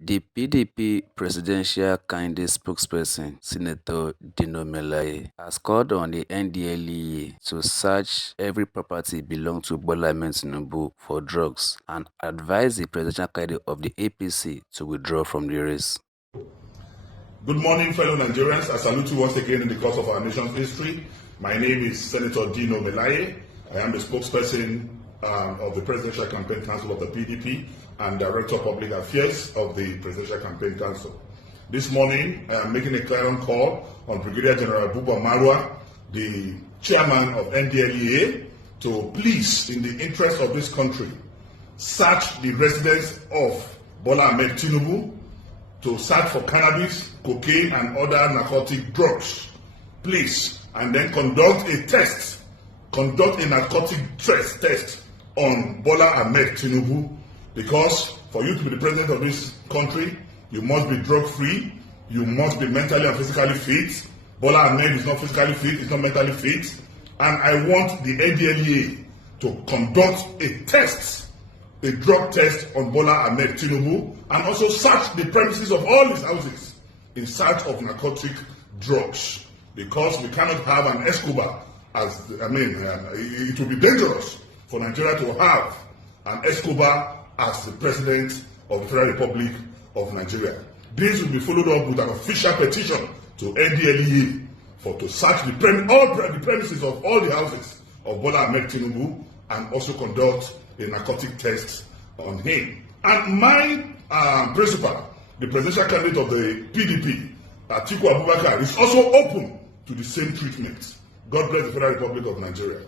The PDP presidential candidate spokesperson, Senator Dino Melaye, has called on the NDLEA to search every property belonging to Bola Tinubu for drugs and advised the presidential candidate of the APC to withdraw from the race. Good morning, fellow Nigerians. I salute you once again in the course of our nation's history. My name is Senator Dino Melaye. I am the spokesperson of the Presidential Campaign Council of the PDP and Director of Public Affairs of the Presidential Campaign Council. This morning, I am making a clarion call on Brigadier General Buba Marwa, the chairman of NDLEA, to please, in the interest of this country, search the residence of Bola Tinubu to search for cannabis, cocaine, and other narcotic drugs. Please, and then conduct a narcotic test on Bola Tinubu, because for you to be the president of this country, you must be drug-free, you must be mentally and physically fit. Bola Ahmed is not physically fit, he's not mentally fit, and I want the NDLEA to conduct a drug test on Bola Tinubu, and also search the premises of all his houses in search of narcotic drugs, because we cannot have an Escobar it would be dangerous for Nigeria to have an Escobar as the president of the Federal Republic of Nigeria. This will be followed up with an official petition to NDLEA to search the premises of all the houses of Bola Tinubu and also conduct a narcotic test on him. And my principal, the presidential candidate of the PDP, atiku is also open to the same treatment. God bless the Federal Republic of Nigeria.